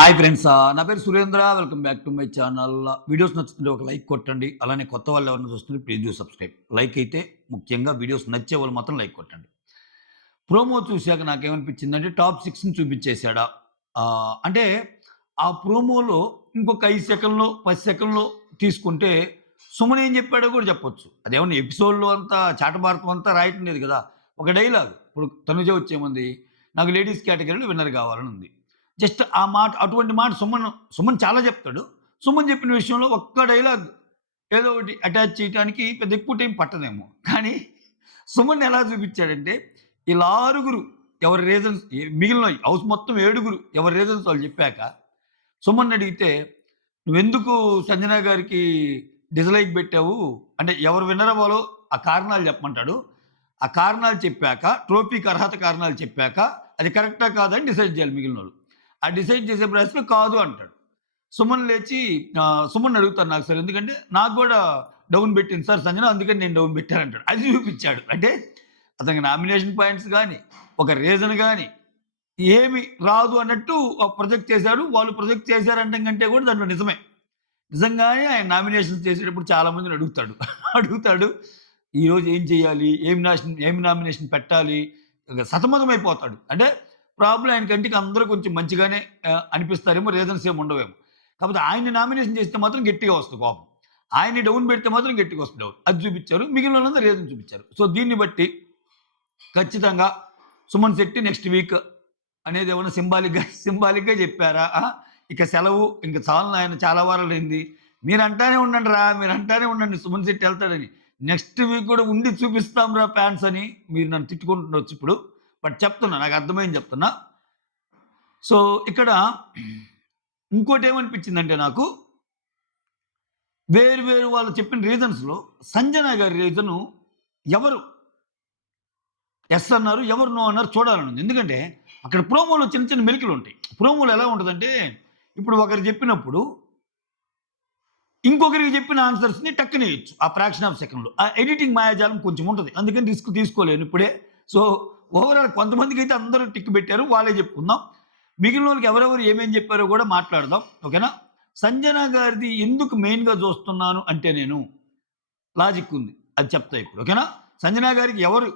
Hi friends, నా పేరు Surendra. Welcome back to my channel. Videos నచ్చుతుంటే ఒక లైక్ కొట్టండి. అలానే కొత్త వాళ్ళు ఎవరైనా చూస్తుంటే ప్లీజ్ డూ సబ్స్క్రైబ్. లైక్ అయితే ముఖ్యంగా వీడియోస్ నచ్చే వాళ్ళు మాత్రం లైక్ కొట్టండి. ప్రోమో చూశాక నాకేమనిపించిందంటే టాప్ 6ని చూపించేశాడా? అంటే ఆ ప్రోమోలో ఇంకొక 5 సెకన్లో 10 సెకన్లో తీసుకుంటే సుమన్ ఏం చెప్పాడో కూడా చెప్పొచ్చు. అదేమన్నా ఎపిసోడ్లో అంతా చాటభారతం అంతా రాయటం లేదు కదా. ఒక డైలాగ్ ఇప్పుడు తనుజ వచ్చేముంది, నాకు లేడీస్ కేటగిరీలో విన్నర్ కావాలని ఉంది. జస్ట్ ఆ మాట, అటువంటి మాట సుమన్ చాలా చెప్తాడు. సుమన్ చెప్పిన విషయంలో ఒక్క డైలాగ్ ఏదో ఒకటి అటాచ్ చేయడానికి పెద్ద ఎక్కువ టైం పట్టదేమో. కానీ సుమన్ ఎలా చూపించాడంటే ఇలా ఆరుగురు ఎవరి రీజన్స్, మిగిలిన హౌస్ మొత్తం 7గురు ఎవరి రీజన్స్ వాళ్ళు చెప్పాక సుమన్ అడిగితే నువ్వెందుకు సంజన గారికి డిస్లైక్ పెట్టావు అంటే ఎవరు విన్నర్ అవ్వాలో ఆ కారణాలు చెప్పమంటాడు. ఆ కారణాలు చెప్పాక ట్రోఫీకి అర్హత కారణాలు చెప్పాక అది కరెక్టా కాదని డిసైడ్ చేయాలి మిగిలిన వాళ్ళు. ఆ డిసైడ్ చేసే ప్రశ్న కాదు అంటాడు. సుమన్ లేచి సుమన్ అడుగుతారు నాకు సార్, ఎందుకంటే నాకు కూడా డౌన్ పెట్టింది సార్ సంజన, అందుకని నేను డౌన్ పెట్టానంటాడు. అది చూపించాడు. అంటే అతనికి నామినేషన్ పాయింట్స్ కానీ ఒక రీజన్ కానీ ఏమి రాదు అన్నట్టు ప్రొజెక్ట్ చేశాడు. వాళ్ళు ప్రొజెక్ట్ చేశారంటే కంటే కూడా దాంట్లో నిజమే. నిజంగానే ఆయన నామినేషన్స్ చేసేటప్పుడు చాలామందిని అడుగుతాడు ఈరోజు ఏం చేయాలి, ఏమి నామినేషన్ పెట్టాలి, సతమతం అయిపోతాడు. అంటే ప్రాబ్లం ఆయన కంటికి అందరూ కొంచెం మంచిగానే అనిపిస్తారేమో, రీజన్స్ ఏమి ఉండవేమో. కాకపోతే ఆయన్ని నామినేషన్ చేస్తే మాత్రం గట్టిగా వస్తుంది కోపం, ఆయన్ని డౌన్ పెడితే మాత్రం గట్టిగా వస్తుంది డౌన్. అది చూపించారు, మిగిలిన వాళ్ళందరూ రీజన్ చూపించారు. సో దీన్ని బట్టి ఖచ్చితంగా సుమన్ శెట్టి నెక్స్ట్ వీక్ అనేది ఏమైనా సింబాలిక్గా చెప్పారా? ఇక సెలవు ఇంక చాలు ఆయన, చాలా వారాలు అయింది, మీరు అంటానే ఉండండి సుమన్ శెట్టి వెళ్తాడని. నెక్స్ట్ వీక్ కూడా ఉండి చూపిస్తాం రా ఫ్యాన్స్ అని మీరు నన్ను తిట్టుకుంటుండొచ్చు ఇప్పుడు, బట్ చెప్తున్నా, నాకు అర్థమైంది చెప్తున్నా. సో ఇక్కడ ఇంకోటి ఏమనిపించిందంటే నాకు, వేరు వాళ్ళు చెప్పిన రీజన్స్లో సంజన గారి రీజను ఎవరు ఎస్ అన్నారు, ఎవరు నో అన్నారు చూడాలని. ఎందుకంటే అక్కడ ప్రోమోలో చిన్న చిన్న మెలికలు ఉంటాయి. ప్రోమోలో ఎలా ఉంటుందంటే ఇప్పుడు ఒకరు చెప్పినప్పుడు ఇంకొకరికి చెప్పిన ఆన్సర్స్ని టక్కనేయచ్చు ఆ ఫ్రాక్షన్ ఆఫ్ సెకండ్లో. ఆ ఎడిటింగ్ మాయాజాలం కొంచెం ఉంటుంది, అందుకని రిస్క్ తీసుకోలేను ఇప్పుడే. సో ఓవరాల్ కొంతమందికి అయితే అందరూ టిక్ పెట్టారు, వాళ్ళే చెప్పుకుందాం. మిగిలిన వాళ్ళకి ఎవరెవరు ఏమేం చెప్పారో కూడా మాట్లాడదాం, ఓకేనా? సంజన గారిది ఎందుకు మెయిన్గా చూస్తున్నాను అంటే నేను లాజిక్ ఉంది, అది చెప్తా ఇప్పుడు, ఓకేనా? సంజన గారికి ఎవరు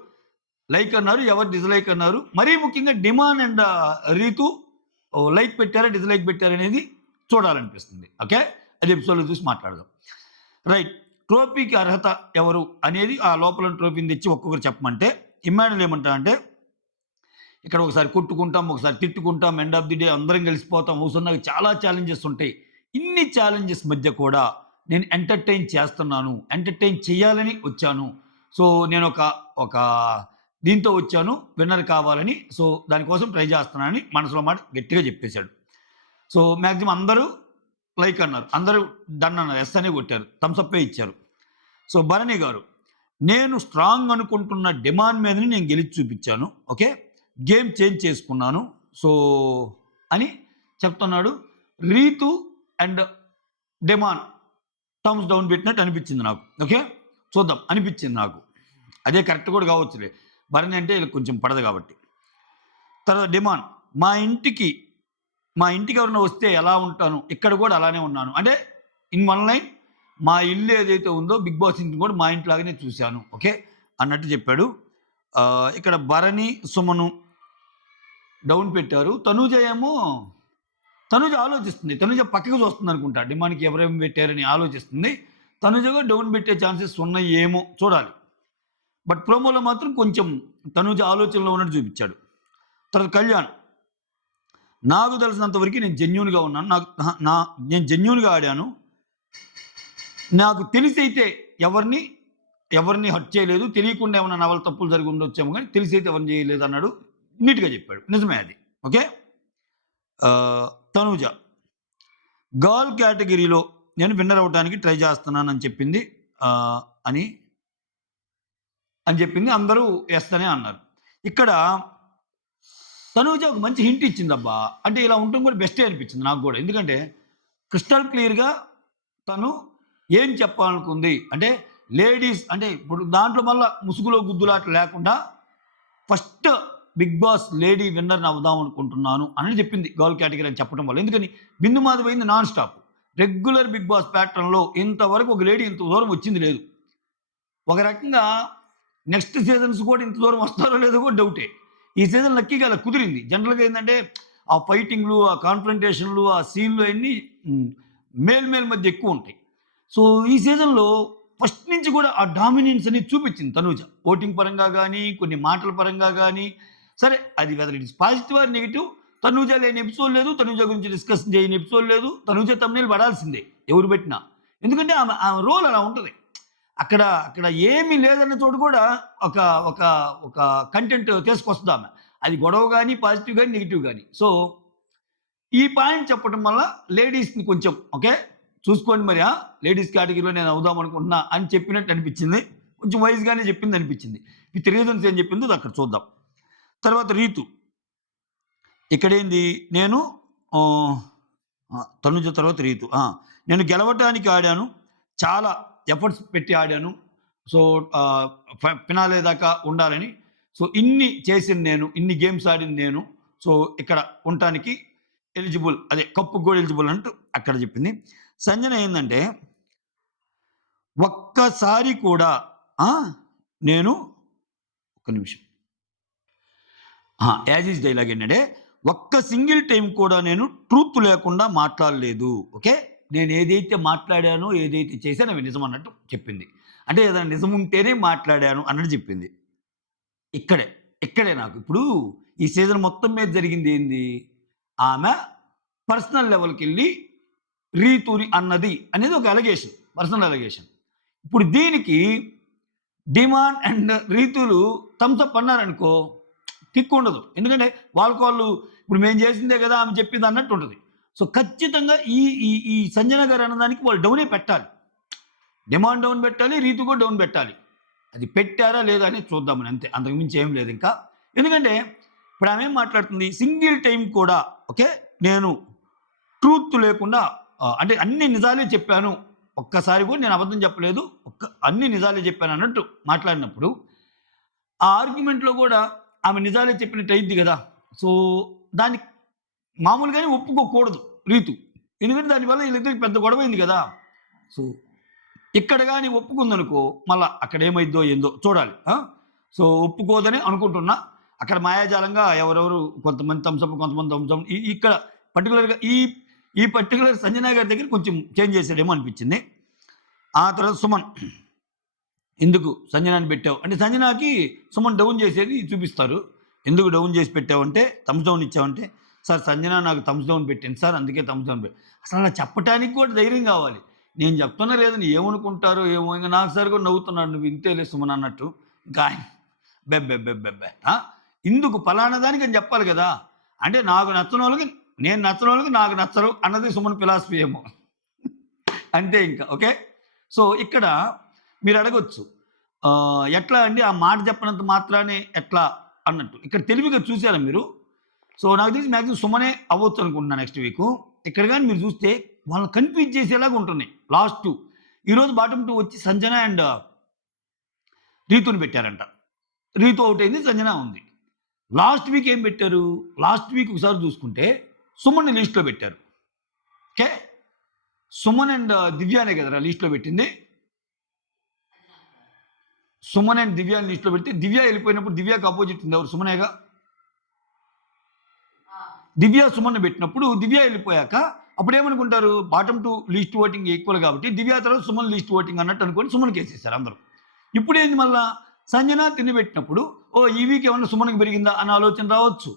లైక్ అన్నారు, ఎవరు డిస్లైక్ అన్నారు, మరీ ముఖ్యంగా డిమాండ్ అండ్ రీతు లైక్ పెట్టారా డిస్లైక్ పెట్టారా అనేది చూడాలనిపిస్తుంది. ఓకే, అది ఎపిసోడ్లో చూసి మాట్లాడదాం. రైట్, ట్రోఫీకి అర్హత ఎవరు అనేది ఆ లోపల ట్రోఫీని తెచ్చి ఒక్కొక్కరు చెప్పమంటే ఇమ్మాన్యుల్ ఏమంటా అంటే ఇక్కడ ఒకసారి కొట్టుకుంటాం, ఒకసారి తిట్టుకుంటాం, ఎండ్ ఆఫ్ ది డే అందరం కలిసిపోతాం, అవసరం చాలా ఛాలెంజెస్ ఉంటాయి. ఇన్ని ఛాలెంజెస్ మధ్య కూడా నేను ఎంటర్టైన్ చేయాలని వచ్చాను. సో నేను ఒక దీంతో వచ్చాను, విన్నర్ కావాలని, సో దానికోసం ట్రై చేస్తున్నానని మనసులో మాట గట్టిగా చెప్పేశాడు. సో మ్యాక్సిమం అందరూ లైక్ అన్నారు, అందరూ డన్ అన్నారు, ఎస్ అనే కొట్టారు, థమ్స్అప్పే ఇచ్చారు. సో భరణి గారు, నేను స్ట్రాంగ్ అనుకుంటున్న డిమాండ్ మీదని నేను గెలిచి చూపించాను, ఓకే, గేమ్ చేంజ్ చేసుకున్నాను సో అని చెప్తున్నాడు. Rithu and Demon thumbs down పెట్టినట్టు అనిపించింది నాకు, ఓకే, చూద్దాం అనిపించింది నాకు. అదే కరెక్ట్ కూడా కావచ్చులే, భరణి అంటే వీళ్ళకి కొంచెం పడదు కాబట్టి. తర్వాత డిమాండ్, మా ఇంటికి ఎవరైనా వస్తే ఎలా ఉంటాను, ఇక్కడ కూడా అలానే ఉన్నాను, అంటే ఇన్ వన్ లైన్ మా ఇల్లు ఏదైతే ఉందో బిగ్ బాస్ ఇంటిని కూడా మా ఇంట్లాగానే చూశాను, ఓకే అన్నట్టు చెప్పాడు. ఇక్కడ భరణి సుమను డౌన్ పెట్టారు. తనూజ ఆలోచిస్తుంది, తనూజ పక్కకు చూస్తుంది అనుకుంటా, డిమాండ్కి ఎవరేమి పెట్టారని ఆలోచిస్తుంది. తనూజగా డౌన్ పెట్టే ఛాన్సెస్ ఉన్నాయి ఏమో చూడాలి. బట్ ప్రోమోలో మాత్రం కొంచెం తనూజ ఆలోచనలో ఉన్నట్టు చూపించాడు. తర్వాత కళ్యాణ్, నాకు తెలిసినంతవరకు నేను జెన్యూన్గా ఉన్నాను, నేను జెన్యూన్గా ఆడాను, నాకు తెలిసి అయితే ఎవరిని హర్ట్ చేయలేదు, తెలియకుండా ఏమైనా నవల తప్పులు జరిగి ఉండొచ్చాము కానీ తెలిసి అయితే ఎవరిని చేయలేదు అన్నాడు, నీట్గా చెప్పాడు, నిజమే అది, ఓకే. తనూజ, గర్ల్ కేటగిరీలో నేను విన్నర్ అవ్వడానికి ట్రై చేస్తున్నానని చెప్పింది అని చెప్పింది, అందరూ వేస్తూనే అన్నారు. ఇక్కడ తనూజ ఒక మంచి హింట్ ఇచ్చిందబ్బా, అంటే ఇలా ఉండటం కూడా బెస్టే అనిపించింది నాకు కూడా. ఎందుకంటే క్రిస్టల్ క్లియర్గా తను ఏం చెప్పాలనుకుంది అంటే లేడీస్ అంటే ఇప్పుడు దాంట్లో మళ్ళీ ముసుగులో గుద్దులాట లేకుండా ఫస్ట్ బిగ్ బాస్ లేడీ విన్నర్ని అవుదాం అనుకుంటున్నాను అని చెప్పింది గర్ల్ కేటగిరీ అని చెప్పడం వల్ల. ఎందుకని బిందు మాధవి అయింది non stop. Regular Bigg Boss ప్యాటర్న్‌లో ఇంతవరకు ఒక లేడీ ఇంత దూరం వచ్చింది లేదు. ఒక రకంగా నెక్స్ట్ సీజన్స్ కూడా ఇంత దూరం వస్తారో లేదో కూడా డౌటే. ఈ సీజన్ లక్కీగా అలా కుదిరింది. జనరల్‌గా ఏందంటే ఆ ఫైటింగ్‌లు, ఆ కాన్ఫ్రంటేషన్‌లు, ఆ సీన్‌లు అన్నీ మేల్ మధ్య ఎక్కువుంటాయి. సో, ఈ సీజన్‌లో ఫస్ట్ నుంచి కూడా ఆ డామినెన్స్ అనేది చూపించింది తనూజ. ఓటింగ్ పరంగా గానీ, కొన్ని మాటల పరంగా గానీ, సరే అది whether it is positive or negative, Tanuja లేని ఎపిసోడ్ లేదు. తనూజ గురించి డిస్కషన్ చేయని ఎపిసోడ్ లేదు. తనూజ థంబ్‌నెయిల్ పడాల్సిందే ఎవరు పెట్టినా. ఎందుకంటే ఆమె రోల్ అలా ఉంటది. అక్కడ అక్కడ ఏమీ లేదన్న చోట కూడా ఒక ఒక ఒక కంటెంట్ తీసుకొస్తదామె. అది గొడవ గాని, పాజిటివ్ గాని, నెగెటివ్ గాని. సో, ఈ పాయింట్ చెప్పటం వల్ల లేడీస్‌ని కొంచెం ఓకే. చూసుకోండి మరి లేడీస్ కేటగిరీలో నేను అవుదాం అనుకుంటున్నా అని చెప్పినట్టు అనిపించింది. కొంచెం వైస్‌గానే చెప్పింది అనిపించింది. విత్ రీజన్స్ ఏం చెప్పిందో అక్కడ చూద్దాం. తర్వాత రీతు. ఇక్కడేంది నేను ఆహ్, తనుజ తర్వాత రీతు. నేను గెలవటానికి ఆడాను. చాలా ఎఫర్ట్స్ పెట్టి ఆడాను. సో, ఆహ్, ఫినాలే దాకా ఉండాలని. సో, ఇన్ని చేసింది నేను. ఇన్ని గేమ్స్ ఆడింది నేను. సో, ఇక్కడ ఉండటానికి ఎలిజిబుల్ అదే కప్పుకి కూడా ఎలిజిబుల్ అంటూ అక్కడ చెప్పింది. సంజన ఏందంటే, ఒక్కసారి కూడా ఆ! నేను ఒక్క నిమిషం. యాజ్ ఈజ్ డైలాగ్ ఏంటంటే, ఒక్క సింగిల్ టైమ్ కూడా నేను ట్రూత్ లేకుండా మాట్లాడలేదు. ఓకే. నేను ఏదైతే మాట్లాడానో, ఏదైతే చేశానో అవి నిజం అన్నట్టు చెప్పింది. అంటే ఏదైనా నిజం ఉంటేనే మాట్లాడాను అన్నట్టు చెప్పింది. ఇక్కడే, ఇక్కడే నాకు ఇప్పుడు ఈ సీజన్ మొత్తం మీద జరిగింది ఏంది? ఆమె పర్సనల్ లెవెల్‌కెళ్ళి రీతూరి అన్నది అనేది ఒక అలిగేషన్. Personal allegation. ఇప్పుడు దీనికి డిమాండ్ అండ్ రీతులు థమ్స్ అప్ అన్నారనుకో కిక్ ఉండదు. ఎందుకంటే వాళ్ళకి వాళ్ళు ఇప్పుడు మేము చేసిందే కదా ఆమె చెప్పింది అన్నట్టు ఉంటది. సో, ఖచ్చితంగా ఈ ఈ ఈ సంజన గారు అన్నదానికి వాళ్ళు డౌనే పెట్టాలి. డిమాండ్ డౌన్ పెట్టాలి. రీతు కూడా డౌన్ పెట్టాలి. అది పెట్టారా లేదా అనేది చూద్దామని అంతే. అంతకు మించి ఏం లేదు ఇంకా. ఎందుకంటే ఇప్పుడు ఆమె ఏం మాట్లాడుతుంది సింగిల్ టైమ్ కూడా ఓకే. నేను ట్రూత్ లేకుండా అంటే అన్ని నిజాలే చెప్పాను. ఒక్కసారి కూడా నేను అబద్ధం చెప్పలేదు. అన్ని నిజాలే చెప్పాను అన్నట్టు మాట్లాడినప్పుడు, ఆ ఆర్గ్యుమెంట్‌లో కూడా ఆమె నిజాలే చెప్పినట్టు అయ్యిద్ది గదా! సో, దానికి మామూలుగానే ఒప్పుకోకూడదు రీతు. ఎందుకంటే దానివల్ల వీళ్ళిద్దరికి పెద్ద గొడవైంది గదా! సో, ఇక్కడ గాని ఒప్పుకుందనుకో మళ్ళా అక్కడ ఏమైద్దో ఏందో చూడాలి. సో, ఒప్పుకోదని అనుకుంటున్నా. అక్కడ మాయాజాలంగా ఎవరెవరు కొంతమంది థమ్స్ అప్, కొంతమంది థమ్స్ డౌన్ ఇక్కడ పర్టిక్యులర్‌గా ఈ పర్టిక్యులర్ సంజన గారి దగ్గర కొంచెం చేంజ్ చేసాడేమో అనిపించింది. ఆ తర్వాత సుమన్. ఎందుకు సంజనాని పెట్టావు? అంటే సంజనాకి సుమన్ డౌన్ చేసేది చూపిస్తారు. ఎందుకు డౌన్ చేసి పెట్టావంటే, థమ్స్ డౌన్ ఇచ్చావంటే, సార్ సంజన నాకు థమ్స్ డౌన్ పెట్టింది సార్. అందుకే థమ్స్ డౌన్ అసలు అలా చెప్పటానికి కూడా ధైర్యం కావాలి. నేను చెప్తున్నా లేదని ఏమనుకుంటారో ఏమో ఇంక నాకు సార్ కూడా నవ్వుతున్నాడు. నువ్వు ఇంతేలే సుమన్ అన్నట్టు. ఇంకా ఆయన బెబ్బెబ్బెబ్బెబ్బే! ఇందుకు పలానా దానికి అని చెప్పాలి కదా! అంటే నాకు నచ్చనోళ్ళకి నేను నచ్చనోళ్ళకి నాకు నచ్చరు అన్నది సుమన్ ఫిలాసఫీ ఏమో. అంతే ఇంకా. ఓకే. సో, ఇక్కడ మీరు అడగొచ్చు. ఎట్లా అండి ఆ మాట చెప్పనంత మాత్రానే ఎట్లా అన్నట్టు. ఇక్కడ తెలివిగా చూసారా మీరు? సో, నాకు తెలిసి మాక్సిమం సుమనే అవ్వచ్చు అనుకుంటున్నా నెక్స్ట్ వీకు. ఇక్కడ గాని మీరు చూస్తే వాళ్ళని కన్‌ఫ్యూజ్ చేసేలాగా ఉంటున్నాయి లాస్ట్ 2. ఈరోజు బాటమ్ 2 వచ్చి సంజన అండ్ రీతుని పెట్టారంట. రీతు ఔట్ అయింది. సంజన ఉంది. లాస్ట్ వీక్ ఏం పెట్టారు? లాస్ట్ వీక్ ఒకసారి చూసుకుంటే సుమన్‌ని లిస్ట్‌లో పెట్టారు. ఓకే. సుమన్ అండ్ దివ్యానే కదరా లిస్ట్‌లో పెట్టింది. సుమన్ అండ్ దివ్యాని లిస్ట్‌లో పెడితే దివ్య వెళ్ళిపోయినప్పుడు దివ్యకి అపోజిట్ ఉంది ఎవరు? సుమనేగా. దివ్య సుమన్‌ని పెట్టినప్పుడు దివ్య వెళ్ళిపోయాక అప్పుడేమనుకుంటారు బాటమ్ 2 లీస్ట్ ఓటింగ్ ఈక్వల్ కాబట్టి దివ్య తర్వాత సుమన్ లీస్ట్ ఓటింగ్ అన్నట్టు అనుకోని సుమన్‌కేసేసారు అందరూ. ఇప్పుడేంది మళ్ళా సంజన తిని పెట్టినప్పుడు ఈ వీక్ ఏమన్నా సుమన్‌కి పెరిగిందా అన్న ఆలోచన రావచ్చు.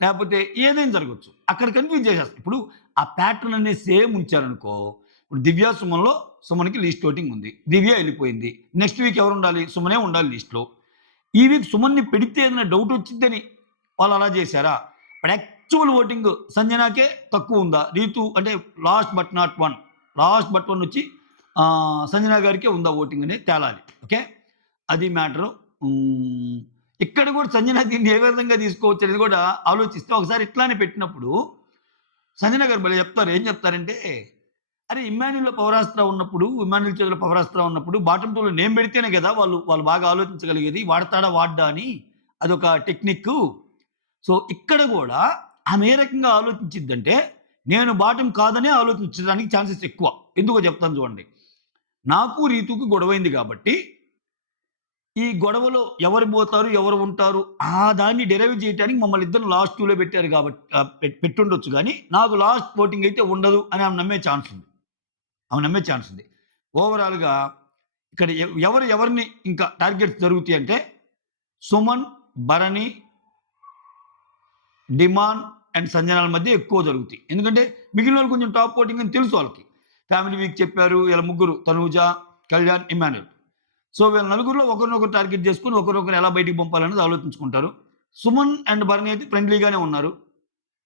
లేకపోతే ఏదైనా జరగొచ్చు. అక్కడ కన్‌ఫ్యూజ్ చేసేస్తారు. ఇప్పుడు ఆ ప్యాటర్న్ అనేది సేమ్ ఉంచారనుకో ఇప్పుడు దివ్య సుమన్‌లో సుమన్‌కి లీస్ట్ ఓటింగ్ ఉంది. దివ్య వెళ్ళిపోయింది. నెక్స్ట్ వీక్ ఎవరు ఉండాలి? సుమనే ఉండాలి లిస్ట్‌లో. ఈ వీక్ సుమన్‌ని పెడితే ఏదైనా డౌట్ వచ్చిద్దని వాళ్ళు అలా చేశారా? ఇప్పుడు యాక్చువల్ ఓటింగ్ సంజనాకే తక్కువ ఉందా? రీతు అంటే last but not one. Last but one వచ్చి సంజన గారికే ఉందా ఓటింగ్ అనేది తేలాలి. ఓకే. అది మ్యాటరు. ఇక్కడ కూడా సంజన దీన్ని ఏ విధంగా తీసుకోవచ్చు అనేది కూడా ఆలోచిస్తే ఒకసారి ఇట్లానే పెట్టినప్పుడు సంజన గారు భలే చెప్తారు. ఏం చెప్తారంటే, అరే ఇమ్మాన్యుల్‌లో పవరాస్త్ర ఉన్నప్పుడు, ఇమ్మాన్యుల్ చేతిలో పవరాస్త్ర ఉన్నప్పుడు బాటమ్ 2లో నేను పెడితేనే కదా వాళ్ళు బాగా ఆలోచించగలిగేది. వాడతాడా వాడ్డా అని అదొక టెక్నిక్కు. సో ఇక్కడ కూడా ఆమె ఏ రకంగా ఆలోచించిద్దంటే, నేను బాటమ్ కాదనే ఆలోచించడానికి ఛాన్సెస్ ఎక్కువ. ఎందుకో చెప్తాను చూడండి. నాకు రీతుకి గొడవైంది కాబట్టి, ఈ గొడవలో ఎవరు పోతారు, ఎవరు ఉంటారు, దాన్ని డెరైవ్ చేయటానికి మమ్మల్ని ఇద్దరిని లాస్ట్ 2లో పెట్టారు కాబట్టి పెట్టుండొచ్చు గానీ, నాకు లాస్ట్ ఓటింగ్ అయితే ఉండదు అని ఆమె నమ్మే ఛాన్స్ ఉంది. ఓవరాల్‌గా ఇక్కడ ఎవరిని ఇంకా టార్గెట్స్ జరుగుతాయి అంటే, సుమన్, భరణి, డిమాండ్ అండ్ సంజనాల మధ్య ఎక్కువ జరుగుతాయి. ఎందుకంటే మిగిలిన వాళ్ళు కొంచెం టాప్ ఓటింగ్ అని తెలుసు వాళ్ళకి. ఫ్యామిలీ వీక్ చెప్పారు. ఇలా ముగ్గురు తనూజ, కళ్యాణ్, ఇమ్మాన్యుల్. సో వీళ్ళ నలుగురిలో ఒకరినొకరు టార్గెట్ చేసుకొని ఒకరినొకరు ఎలా బయటికి పంపాలనేది ఆలోచించుకుంటారు. సుమన్ అండ్ భరణి అయితే ఫ్రెండ్లీగానే ఉన్నారు.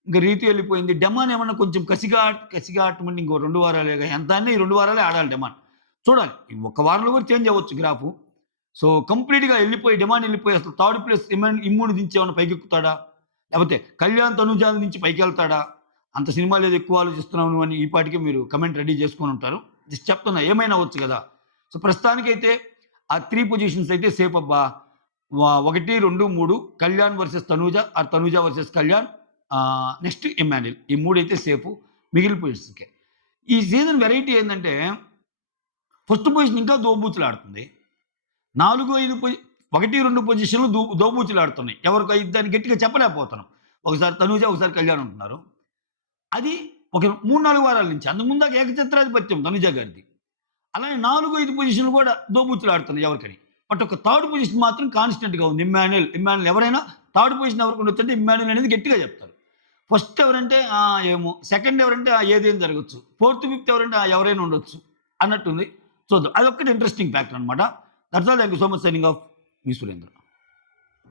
ఇంక రీతు వెళ్ళిపోయింది. డెమాన్ ఏమన్నా కొంచెం కసిగా ఆడమంటే ఇంకో 2 వారాలే ఎంత అన్నా ఈ 2 వారాలే ఆడాలి డెమాన్. చూడాలి. ఈ ఒక్క వారంలో కూడా చేంజ్ అవ్వచ్చు గ్రాఫు. సో కంప్లీట్‌గా డెమాన్ వెళ్ళిపోయి అసలు థర్డ్ ప్లేస్ ఇమ్ముని దించి ఏమన్నా పైకెక్కుతాడా? లేకపోతే కళ్యాణ్, తనూజాల నుంచి పైకెళ్తాడా? అంత సినిమా లేదు ఎక్కువ ఆలోచిస్తున్నావు నువ్వు అని ఈ పాటికి మీరు కమెంట్ రెడీ చేసుకొని ఉంటారు. జస్ట్ చెప్తున్నా ఏమైనా అవ్వచ్చు కదా! సో ప్రస్తుతానికైతే ఆ 3 పొజిషన్స్ అయితే సేఫ్ అబ్బా! 1, 2, 3 Kalyan versus Tanuja or Tanuja versus Kalyan. Next Emmanuel. ఈ 3 అయితే సేఫు. మిగిలిన పొజిషన్స్‌కే. ఈ సీజన్ వెరైటీ ఏందంటే ఫస్ట్ పొజిషన్ ఇంకా దోబూచులాడుతుంది. 4, 5 1, 2 పొజిషన్‌లు దోబూచులాడుతున్నాయి. దాన్ని గట్టిగా చెప్పలేకపోతున్నాం. ఒకసారి తనూజ, ఒకసారి కళ్యాణ్ ఉంటున్నారు. అది ఒక 3, 4 వారాల నుంచి. అంతకుముందు దాకా ఏకఛత్రాధిపత్యం తనూజ గారిది. అలానే 4, 5 పొజిషన్‌లు కూడా దోబూచులాడుతున్నాయి ఎవరికని. బట్ ఒక థర్డ్ పొజిషన్ మాత్రం కాన్స్టెంట్‌గా ఉంది. ఇమ్మాన్యుల్ ఎవరైనా థర్డ్ పొజిషన్ ఎవరికి ఉండొచ్చంటే ఇమ్మాన్యుల్ అనేది గట్టిగా చెప్తారు. ఫస్ట్ ఎవరంటే ఏమో. సెకండ్ ఎవరంటే ఏదేం జరగొచ్చు. ఫోర్త్, ఫిఫ్త్ ఎవరంటే ఎవరైనా ఉండొచ్చు అన్నట్టుంది. చూద్దాం. అదొక్కటి ఇంట్రెస్టింగ్ ఫ్యాక్టర్ అనమాట. That's all. Thank you so much. Signing off. Me Surendra.